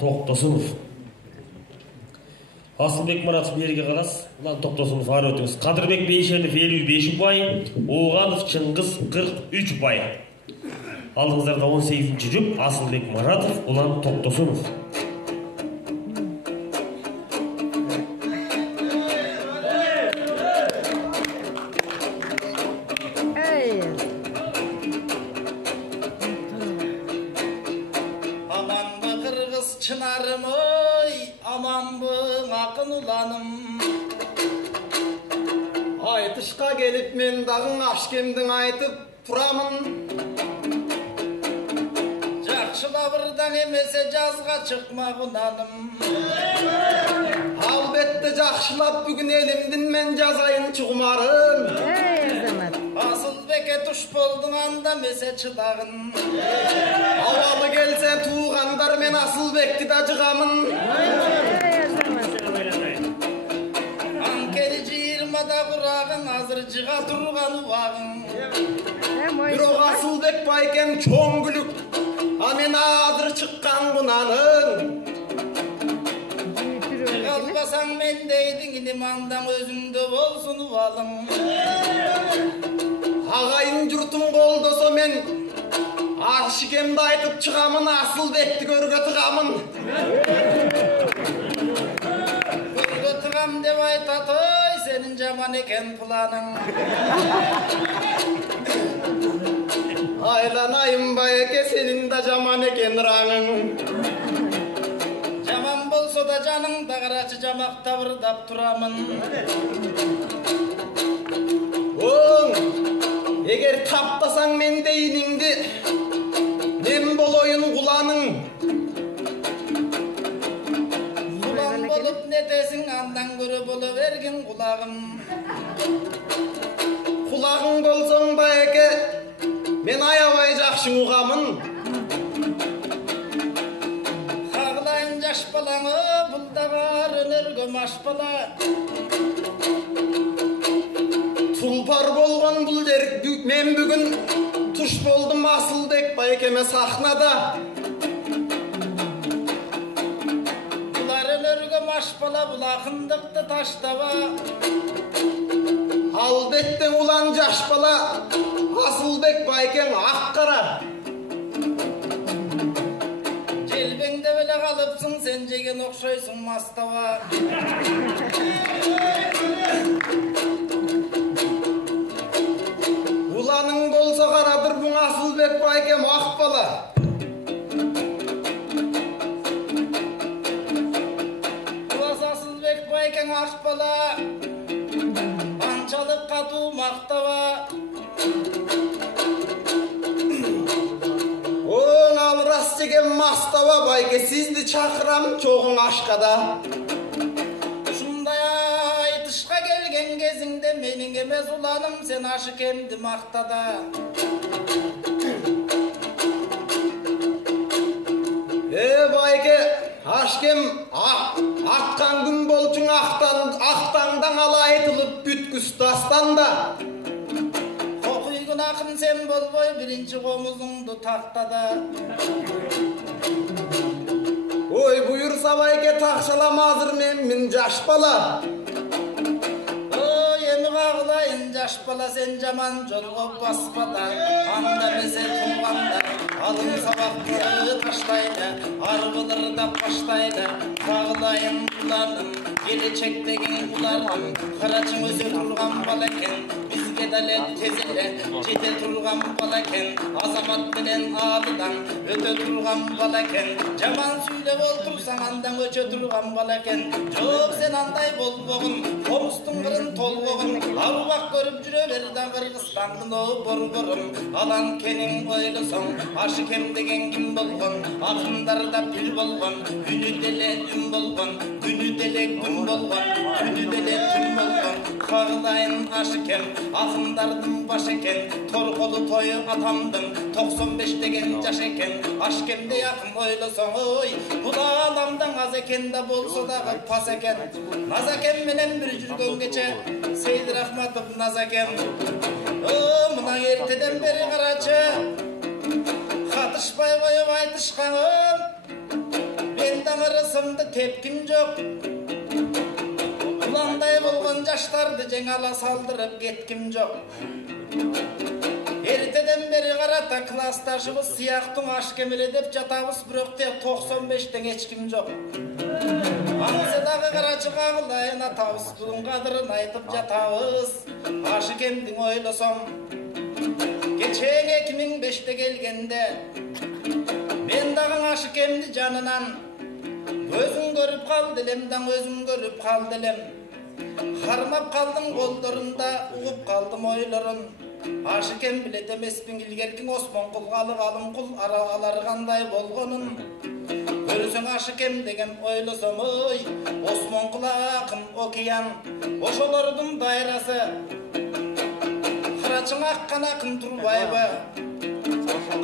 Тоқтосунов. Асылбек Маратов берге қалас. Ұлан Тоқтосунов ары өтіңіз. Қадырбек Бейшенов 55 ұпай, Оғанов Чыңғыз 43 ұпай. Алдыңыздарда 18-ші жұп Асылбек Маратов, Ұлан Тоқтосунов. Çınarım oy, aman bu akın ulanım. Aytışka gelip men dağın aşkemdin aytıp turamın. Жақшыла бірдан емесе жазға çıkma kunanım. Alбетте жақшылап бүгін elimdin men жазайын çıkmarım. Asılbek'e tuş boldun anda mese çıdağın. Havalı gelse tuğanlar men Asılbek'ti da cıgamın. Ankerici 20'da kurağın hazır cıga turgan uvağın. Bir o Asılbek bayken çoğun gülük. Amen adır çıkkan bunanın. Çıkalbasan men deydin limandan özünde olsun uvalım. Ağayın jurtum koldoso men aşikemde aytıp çıkamın, Asılbekti görgö tıgamın. Görgö tıgam dep aytatoy, senin jaman eken planın. Aylanayım bayeke, senin da jaman eken rağın. Jaman bolso da janın da karaçı jamakta bırdap turamın. Eğer taptasan men deyningdi, nem boloyun kulanın. Kulan bolup netesin andan görü boluvergin kulağım. Kulağın bolson bayeke, men ayabay jakşın uğamın. Hağlayın jaş balanı, bulda var önörgö maş bala. Tulpar bolgon bul derik men bugün tuş boldum Asılbek baykeme sahnada. Buların örgü maşpala bulakındıktı taştava. Albetten ulan caşpala Asılbek bayken akkara. Celbengde böyle kalıpsın sen jegen okşoysun mastava. Ulanın bolsa karadır bu Asılbek baykem akbala. Ulas Asılbek baykem akbala. Ançalık katu maktava. Oğun alras jegen mastava bayke, sizdi çakıram çoğun aşkada. Aytışka gelgen gezinde menin emez ulanım, sen aşık emdi maktada. Bayke aşkem akkan gün bolçun aktandan alaytılıp bütküs dastanda. Okuygun akın sen bolboy birinci komuzundu taktada. Oy buyursa bayke takşalamazır min jaş bala. Ağlayın jaş bala sen jaman jolgo baspada. Anda mese tuğanda alın sabakları taşlaydı. Argılarında başlaydı. Ağlayın ulanım gelecektegin ularım. Karaçın özü turgan balaken bizge dalet tezile. Jete turgan balaken azamat bilen ağlıdan öte turgan balaken. Jaman süyle boltursan andan öçe turgan balaken. Jok sen anday bolboğun komustun kırın tolboğun. Arubak görüp jüre berdan Kırgızstandın o borborum. Alan kenin oylusun aşık hem degen kim bolgon. Akındarda bir bolgon. Günü dele dün bolgon. Günü dele gün bolgon. Günü dele dün bolgon. Kağlayın aşık hem akındardım baş eken. Torkolu toyu atamdın 95 degen jaş eken. Aşkemde yakın oylusun oy. Bu da adamdan az eken de bolsa da pas eken. Nazakem menen bir jürgön geçe Seydi Rahmatov Nazakem. Mına erteden beri karaçı Katışpay koyup aytışkanım. Ben Менің ырысымды тепкім жоқ. Ұландай болған жаштарды жеңала салдырып кеткім жоқ. Ертеден бері қарата классташыбыз сияқтың аш кемеле деп жатабыз, бірөкте 95-тен ешкім жоқ. Аңсадағы қарачы қағылайын атабыз, бұның қадырын айтып жатабыз. Ашы кемдің ойлысым, кечең 2005-те келгенде, мен дағың ашы кемді жанынан, өзің көріп қалды елемдан, өзің көріп қалды елем. Қармап қалдың қолдарында, ұғып қалдым ойларын. Ашы кем білет емеспін келгеркін Осман құл қалым құл аралары қандай болғанын. Көрсің ашы кем деген ойлысым ой, Осман құл ақын океан, ошолардың дайрасы. Қарачың аққан ақын Турбаева,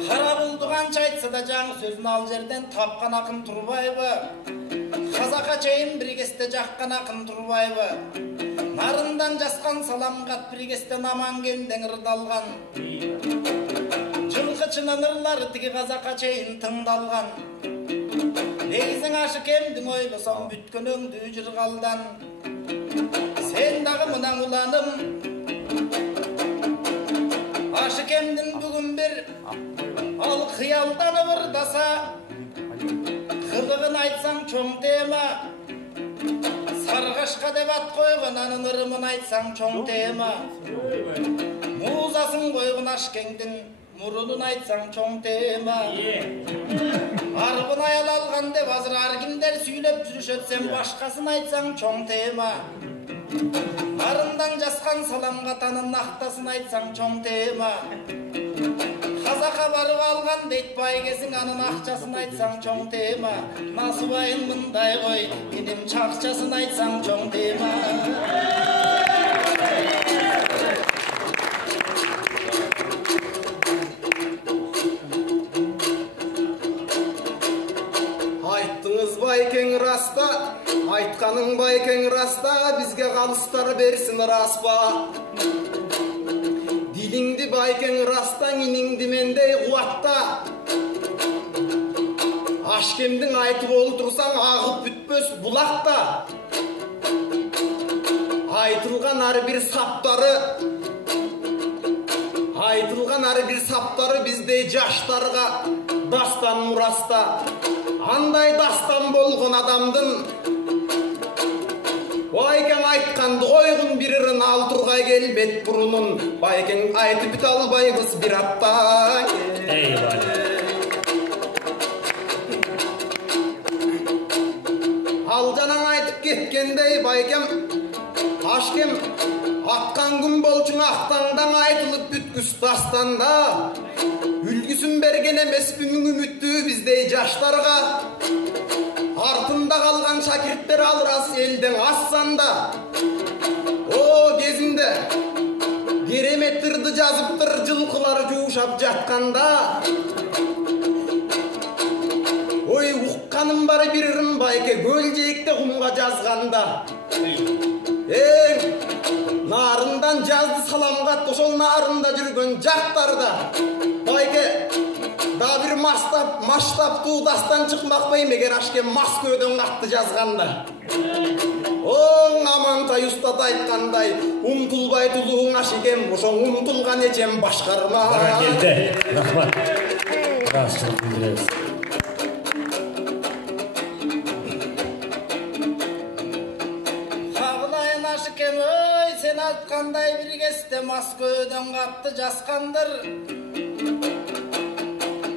қара бұлды қанша айтса да жаңы сөзін ал жерден тапқан ақын Турбаева. Қазаққа чейін біргесте жаққан ақын Турбаева. Нарындан жасқан саламғат біргестен аман кенден ырдалған. Жылқы чынан ырлары тігі қазаққа чейін тыңдалған. Негізің ашы кемдің ойлысам бүткен өңді жырғалдан. Сен дағы мұнан ұланым, ашы кемдің бүгін бір ал қиялданы бұрдаса, қылығын айтсаң чоң тема. Сарғашқа деп ат қойған анын ырымын айтсаң чоң тема. Музасын қойған ашкеңдің мұрынын айтсаң чоң тема. Арбын аял алған деп азыр аргимдер сүйлеп жүрішетсен башқасын айтсаң чоң тема. Нарындан жасқан саламға танын нақтасын айтсаң чоң тема. Қазаққа барып алған дейт байгесің анын ақшасын айтсаң чоң тема. Насыбайын мындай қой, менің чақшасын айтсаң чоң тема. Айттыңыз байкең раста, айтқаның байкең раста, бізге қалыстар берсін распа. Дилиңди байкең растаң, инеңди мендей қуатта. Ашкемдің айтып олтырсаң, ағып бүтпөс бұлақта. Айтылған ар бір саптары біздей жаштарға дастан мұраста. Андай дастан болған адамдың байкең айтқанды қойғын бір ырын алтырғай келбет бұрынын. Байкең айтып біт албайбыз бір атта. Ал жанаң айтып кеткендей байкем, ашкем атқан күн болчың ақтаңдан айтылып бүткіс дастанда. Үлгісін берген емес бүмің үмітті біздей жаштарға. Артында қалған шакирттер алырас елдің ассанда. О кезінде кереметтерді жазыптыр жылқылар жуышап жатқанда. Ой ұққаным бар бір ырын байке көлжейікте құмға жазғанда. Нарындан жазды саламға ошол нарында жүрген жақтарда. Байке да бір масштабтуу дастан чыкмак беймегер ашкен Москвадан қатты жазғанда. Оң Амантай устат айтқандай, умтулбай тулуың ашекем, ошоң умтулған ечем башкарма. Келді, рахмат. Рахмат білдіреміз. Қағылайын ашекем, өй, сен атқандай бір кесте Москвадан қатты жасқандыр.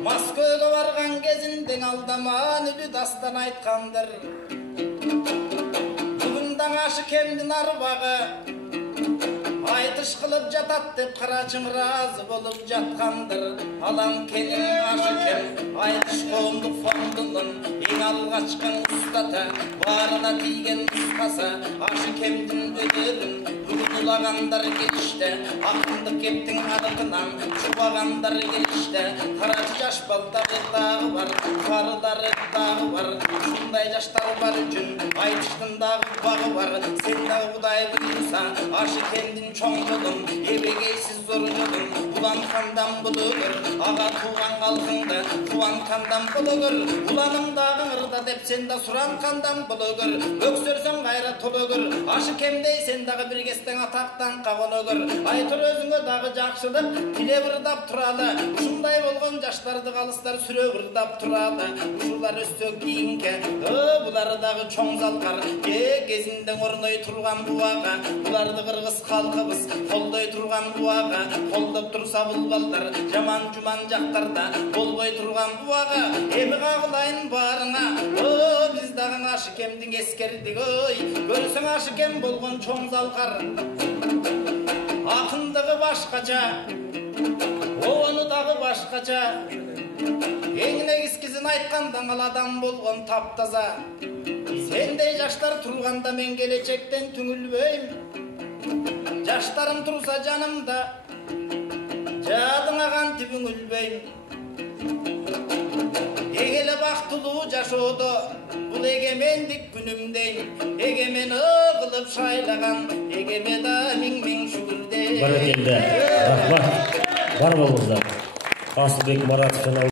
Москваға барған кезінден алдаман үлі дастан айтқандыр. Бүгіндан ашы кемдің арбағы айтыш қылып жатат деп қарачың разы болып жатқандыр. Алан келің ашы кем айтыш қондық фондының ең алғашқын ұстата барына тиген ұстаса. Ашы кемдің өдерін бүгін ұлағандар келішті. Ақындық кептің адықынан шубағандар келішті. Қарачы жаш балдағы дағы бар, қарылары дағы бар. Шындай жаштар бар үшін айтыштың дағы бағы бар. Сен дағы бұдай бұйырса ашы кемдің чоң жолын, ебегейсіз зор жолын. Бұлан қандан бұлығыр, аға туған қалқыңды, туан қандан бұлығыр. Бұланың дағың канда деп сен да суран кандан булөгөр, өксөрсөң кайра толөгөр, ашы кемдей сен дагы бир кестең атактан кагонөгөр. Айтыр өзүңө дагы жакшылык, тиле бырдап туралы, ушундай болгон жаштарды калыстар сүрө бырдап туралы. Ушулар өссө кийинке, булар дагы чоң залкар, кезинде орной турган буага, буларды кыргыз калкыбыз колдой турган буага, колдоп турса бул балдар жаман жуман жактарда болбой турган буага. Эми кагылайын баарыңа, биз дагы Ашыкемдин эскердик, көрсөң Ашыкем болгон чоң залкар. Акындыгы башкача, ону дагы башкача, эң негизгисин айтканда адам болгон таптаза. Сендей жаштар турганда мен келечектен түңүлбөйм. Жаштарым турса жанымда, жадыңа кантип үңүлбөйм. Эң эле бактылуу жашоодо бул эгемендик күнүмдейм. Эгемен кылып шайлаган эгеме да миң шүгүр дейм. Баракелде. Рахмат. Бар болуңуздар. Асылбек Маратов